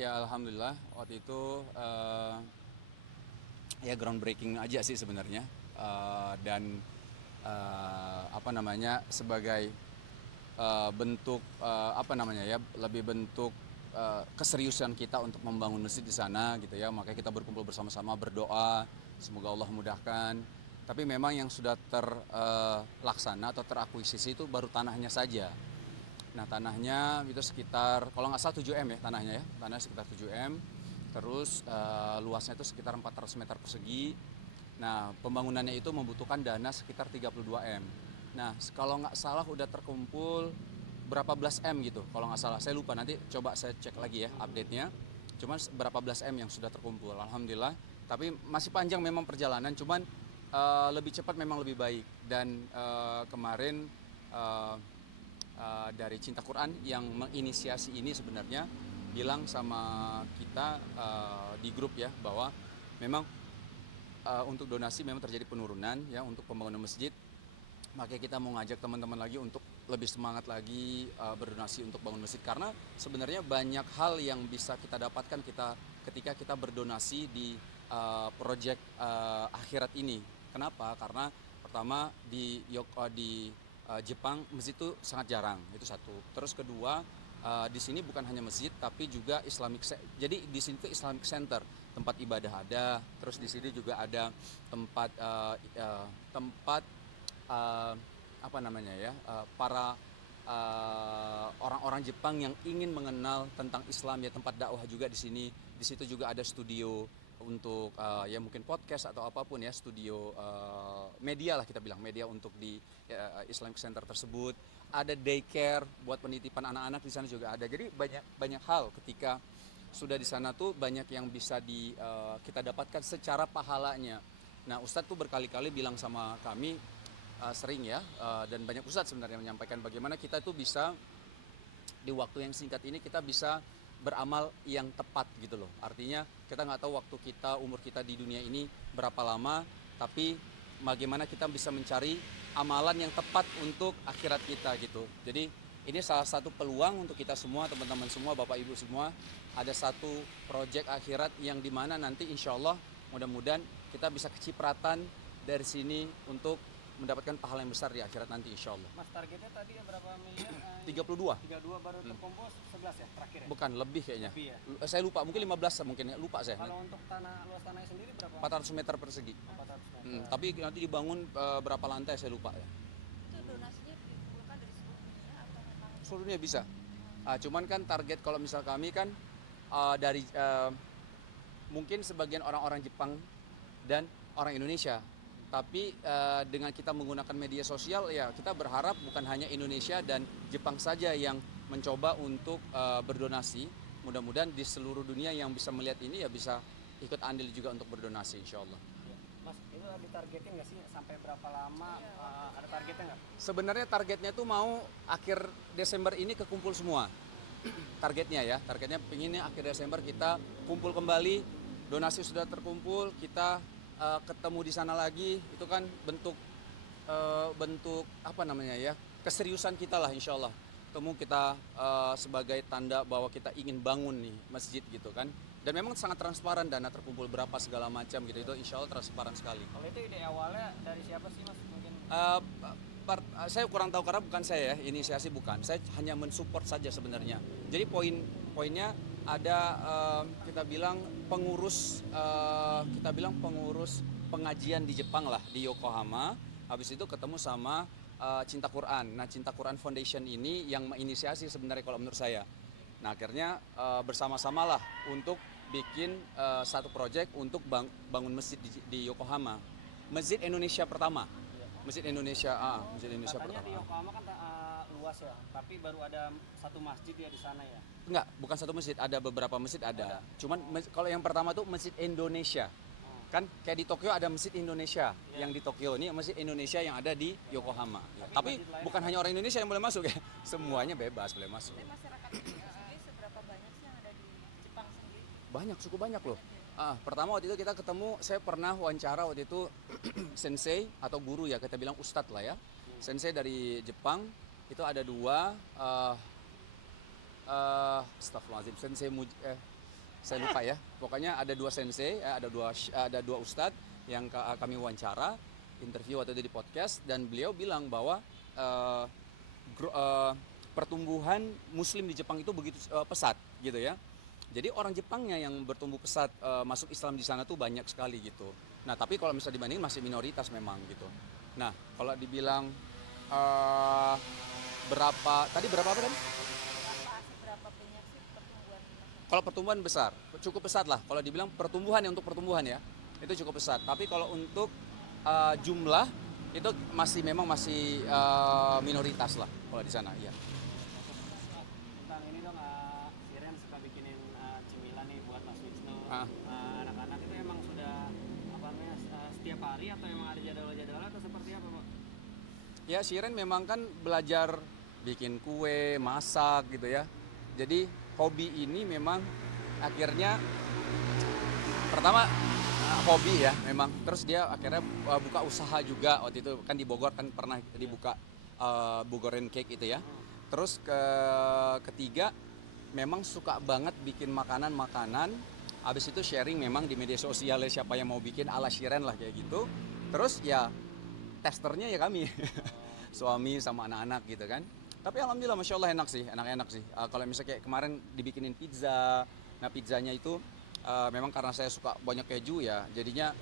Ya alhamdulillah waktu itu ya groundbreaking aja sih sebenarnya. Dan apa namanya sebagai bentuk apa namanya ya lebih bentuk keseriusan kita untuk membangun masjid di sana gitu ya. Makanya kita berkumpul bersama-sama berdoa semoga Allah mudahkan. Tapi memang yang sudah terlaksana atau terakuisisi itu baru tanahnya saja. Nah tanahnya itu sekitar kalau nggak salah 7 M ya tanahnya ya. Tanahnya sekitar 7 M. Terus luasnya itu sekitar 400 meter persegi. Nah pembangunannya itu membutuhkan dana sekitar 32 M. Nah kalau nggak salah udah terkumpul berapa belas M gitu kalau nggak salah. Saya lupa, nanti coba saya cek lagi ya update-nya. Cuman berapa belas M yang sudah terkumpul, alhamdulillah. Tapi masih panjang memang perjalanan, cuman lebih cepat memang lebih baik. Dan kemarin dari Cinta Quran yang menginisiasi ini sebenarnya bilang sama kita di grup ya bahwa memang untuk donasi memang terjadi penurunan ya untuk pembangunan masjid. Makanya kita mau ngajak teman-teman lagi untuk lebih semangat lagi berdonasi untuk bangun masjid, karena sebenarnya banyak hal yang bisa kita dapatkan ketika kita berdonasi di proyek akhirat ini. Kenapa? Karena pertama di Jepang masjid itu sangat jarang, itu satu. Terus kedua, di sini bukan hanya masjid tapi juga jadi di sini tuh Islamic Center, tempat ibadah ada. Terus di sini juga ada tempat uh, apa namanya ya para orang-orang Jepang yang ingin mengenal tentang Islam ya, tempat dakwah juga di sini. Di situ juga ada studio untuk ya mungkin podcast atau apapun ya, studio media lah, kita bilang media untuk di Islamic Center tersebut. Ada daycare buat penitipan anak-anak di sana juga ada. Jadi banyak banyak hal ketika sudah di sana tuh banyak yang bisa kita dapatkan secara pahalanya. Nah Ustadz tuh berkali-kali bilang sama kami, sering ya, dan banyak ustadz sebenarnya menyampaikan bagaimana kita tuh bisa di waktu yang singkat ini kita bisa beramal yang tepat gitu loh. Artinya kita nggak tahu waktu kita, umur kita di dunia ini berapa lama, tapi bagaimana kita bisa mencari amalan yang tepat untuk akhirat kita gitu. Jadi ini salah satu peluang untuk kita semua, teman-teman semua, bapak ibu semua. Ada satu proyek akhirat yang dimana nanti insya Allah mudah-mudahan kita bisa kecipratan dari sini untuk mendapatkan pahala yang besar di akhirat nanti insya Allah. Mas, targetnya tadi berapa miliar? 32. 32 baru terkumpul 11 ya terakhir ya? Bukan, lebih kayaknya. Lebih ya? Saya lupa, mungkin 15 mungkin ya, lupa saya. Kalau untuk luas tanahnya sendiri berapa? 400 meter persegi. 400 meter. Tapi nanti dibangun berapa lantai saya lupa ya. Itu donasinya dikumpulkan dari seluruh dunia atau memang Seluruh dunia bisa. Cuman kan target kalau misal kami kan dari mungkin sebagian orang-orang Jepang dan orang Indonesia. Tapi dengan kita menggunakan media sosial ya, kita berharap bukan hanya Indonesia dan Jepang saja yang mencoba untuk berdonasi. Mudah-mudahan di seluruh dunia yang bisa melihat ini ya bisa ikut andil juga untuk berdonasi insya Allah. Mas, itu ditargetin nggak sih sampai berapa lama? Ada targetnya nggak? Sebenarnya targetnya tuh mau akhir Desember ini kekumpul semua. Targetnya ya, targetnya pinginnya akhir Desember kita kumpul kembali, donasi sudah terkumpul, kita ketemu di sana lagi. Itu kan bentuk apa namanya ya, keseriusan kita lah insya Allah. Temu kita sebagai tanda bahwa kita ingin bangun nih masjid gitu kan. Dan memang sangat transparan, dana terkumpul berapa segala macam gitu, itu insya Allah transparan sekali. Kalau itu ide awalnya dari siapa sih Mas? Mungkin Saya kurang tahu karena bukan saya ya, inisiasi bukan. Saya hanya mensupport saja sebenarnya. Jadi poinnya ada kita bilang pengurus pengajian di Jepang lah, di Yokohama. Habis itu ketemu sama Cinta Quran. Nah Cinta Quran Foundation ini yang menginisiasi sebenarnya kalau menurut saya. Nah akhirnya bersama-sama lah untuk bikin satu proyek untuk bangun masjid di Yokohama. Masjid Indonesia pertama. Masjid Indonesia katanya pertama. di Yokohama kan luas ya, tapi baru ada satu masjid ya di sana ya. Enggak, bukan satu masjid, ada beberapa masjid ada. Cuman kalau yang pertama tuh Masjid Indonesia. Kan kayak di Tokyo ada Masjid Indonesia yang di Tokyo, ini Masjid Indonesia yang ada di Yokohama. Tapi bukan hanya orang Indonesia yang boleh masuk ya. Semuanya bebas boleh masuk. tapi masyarakat Indonesia sendiri seberapa banyak sih yang ada di Jepang sendiri? Banyak, cukup banyak loh. Pertama waktu itu kita ketemu, saya pernah wawancara waktu itu sensei atau guru ya, kita bilang ustadz lah ya. Sensei dari Jepang, itu ada dua, astagfirullahaladzim, saya lupa ya. Pokoknya ada 2 sensei, ada dua ustadz yang kami wawancara, interview waktu itu di podcast, dan beliau bilang bahwa pertumbuhan Muslim di Jepang itu begitu pesat gitu ya. Jadi orang Jepangnya yang bertumbuh pesat masuk Islam di sana tuh banyak sekali gitu. Nah tapi kalau misalnya dibandingin masih minoritas memang gitu. Nah kalau dibilang berapa tadi berapa apa tadi? Berapa banyak sih pertumbuhan masyarakat? Kalau pertumbuhan besar, cukup pesat lah. Kalau dibilang pertumbuhan ya untuk pertumbuhan ya, itu cukup pesat. Tapi kalau untuk jumlah itu memang masih minoritas lah kalau di sana. Iya. Tentang ini dong, Siren suka bikinin cemilan nih buat Mas Wisnu. Ah. Anak-anak itu emang sudah apa namanya setiap hari atau emang ada jadwal-jadwal atau seperti apa, Pak? Ya Shiren memang kan belajar bikin kue, masak gitu ya. Jadi hobi ini memang akhirnya pertama hobi ya memang. Terus dia akhirnya buka usaha juga waktu itu kan di Bogor kan pernah dibuka Bogoren Cake itu ya. Terus ketiga memang suka banget bikin makanan-makanan. Habis itu sharing memang di media sosial siapa yang mau bikin ala Shiren lah kayak gitu. Terus ya testernya ya kami. Suami sama anak-anak gitu kan. Tapi alhamdulillah masya Allah enak sih. Kalau misalnya kayak kemarin dibikinin pizza. Nah pizzanya itu memang karena saya suka banyak keju ya. Jadinya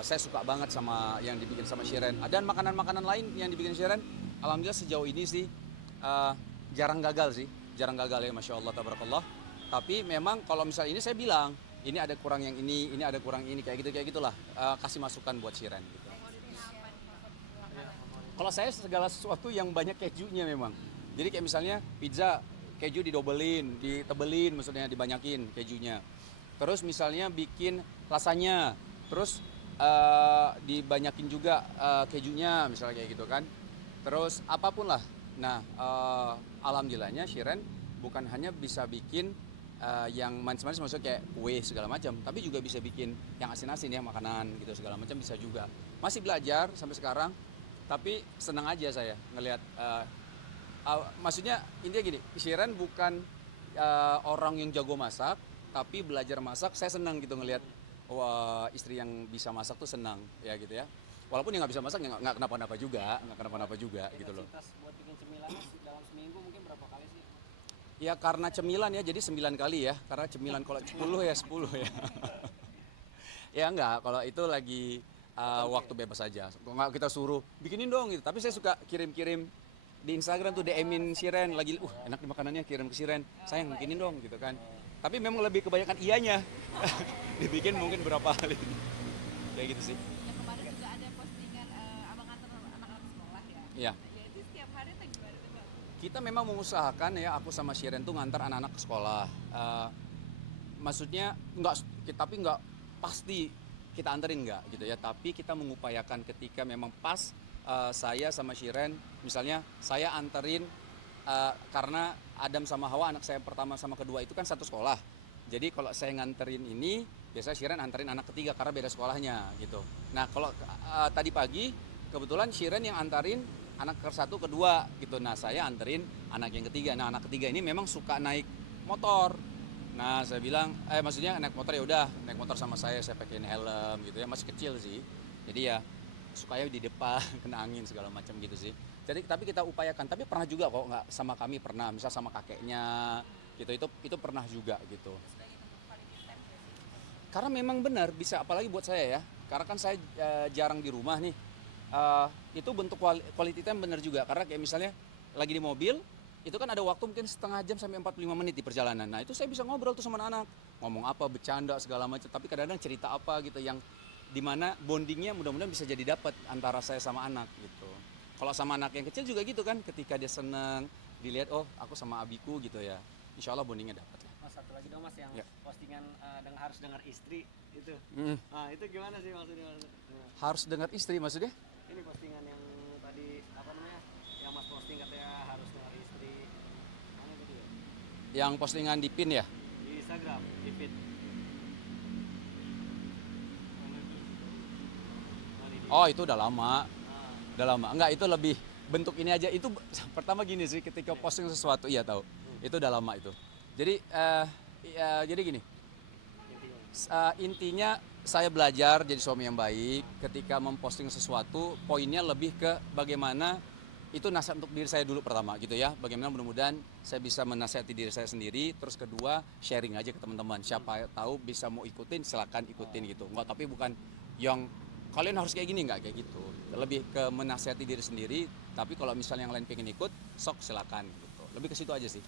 saya suka banget sama yang dibikin sama Shiren. Dan makanan-makanan lain yang dibikin Shiren, alhamdulillah sejauh ini sih jarang gagal sih. Jarang gagal ya masya Allah tabarakallah. Tapi memang kalau misalnya ini saya bilang, ini ada kurang yang ini ada kurang ini kayak gitulah. Kasih masukan buat Shiren gitu. Kalau saya segala sesuatu yang banyak kejunya memang. Jadi kayak misalnya pizza keju ditebelin maksudnya dibanyakin kejunya. Terus misalnya bikin lasanya, terus dibanyakin juga kejunya misalnya kayak gitu kan. Terus apapun lah. Nah alhamdulillahnya Shiren bukan hanya bisa bikin yang manis-manis maksudnya kayak kue segala macam, tapi juga bisa bikin yang asin-asin ya makanan gitu segala macam bisa juga. Masih belajar sampai sekarang. Tapi senang aja saya ngelihat, maksudnya intinya gini, Shiren bukan orang yang jago masak, tapi belajar masak saya senang gitu ngelihat istri yang bisa masak tuh senang ya gitu ya. Walaupun yang nggak bisa masak nggak kenapa-napa juga gitu loh. Intensitas buat bikin cemilan dalam seminggu mungkin berapa kali sih? Ya karena cemilan ya jadi 9 kali ya, karena cemilan kalau 10 ya 10 ya. Ya enggak, kalau itu lagi waktu bebas aja. Nggak kita suruh bikinin dong gitu. Tapi saya suka kirim-kirim di Instagram tuh DM-in Shiren lagi enak di makanannya kirim ke Shiren. Sayang bikinin dong gitu kan. Tapi memang lebih kebanyakan iyanya. Dibikin mungkin berapa kali. Kayak gitu sih. Yang kemarin juga ada postingan abang antar anak-anak sekolah ya. Iya. Ya itu setiap hari atau gimana tuh Bang? Kita memang mengusahakan ya aku sama Shiren tuh ngantar anak-anak ke sekolah. Maksudnya tapi nggak pasti kita anterin nggak gitu ya, tapi kita mengupayakan ketika memang pas saya sama Shiren, misalnya saya anterin karena Adam sama Hawa anak saya pertama sama kedua itu kan satu sekolah. Jadi kalau saya nganterin ini, biasanya Shiren anterin anak ketiga karena beda sekolahnya gitu. Nah kalau tadi pagi kebetulan Shiren yang antarin anak ke satu kedua gitu. Nah saya anterin anak yang ketiga. Nah anak ketiga ini memang suka naik motor. Nah saya bilang, maksudnya naik motor ya udah naik motor sama saya pakein helm gitu ya, masih kecil sih. Jadi ya sukanya di depan kena angin segala macam gitu sih. Jadi tapi kita upayakan, tapi pernah juga kok nggak sama kami pernah, misal sama kakeknya gitu itu pernah juga gitu. Sebagai bentuk quality time ya sih. Karena memang benar bisa apalagi buat saya ya, karena kan saya jarang di rumah nih. Itu bentuk quality time benar juga karena kayak misalnya lagi di mobil itu kan ada waktu mungkin setengah jam sampai 45 menit di perjalanan. Nah itu saya bisa ngobrol tuh sama anak-anak, ngomong apa, bercanda segala macam. Tapi kadang-kadang cerita apa gitu yang dimana bondingnya mudah-mudahan bisa jadi dapat antara saya sama anak gitu. Kalau sama anak yang kecil juga gitu kan, ketika dia seneng dilihat oh aku sama abiku gitu ya, insya Allah bondingnya dapat lah. Mas satu lagi dong Mas yang Ya. postingan harus dengar istri itu. Nah itu gimana sih maksudnya? Harus dengar istri maksudnya? Ini postingan yang tadi apa namanya? Yang Mas posting katanya harus dengar istri. Mana gitu ya? Yang postingan di pin ya? Di Instagram, di feed. Oh itu udah lama. Nah, Udah lama. Enggak, itu lebih bentuk ini aja. Itu pertama gini sih ketika posting sesuatu iya tahu. Itu udah lama itu. Jadi jadi gini, Intinya saya belajar jadi suami yang baik. Ketika memposting sesuatu, poinnya lebih ke bagaimana itu nasihat untuk diri saya dulu pertama gitu ya. Bagaimana mudah-mudahan saya bisa menasihati diri saya sendiri. Terus kedua, sharing aja ke teman-teman. Siapa tahu bisa mau ikutin, silakan ikutin gitu. Enggak, tapi bukan yang kalian harus kayak gini, enggak kayak gitu. Lebih ke menasihati diri sendiri. Tapi kalau misalnya yang lain pengen ikut, sok silakan gitu. Lebih ke situ aja sih.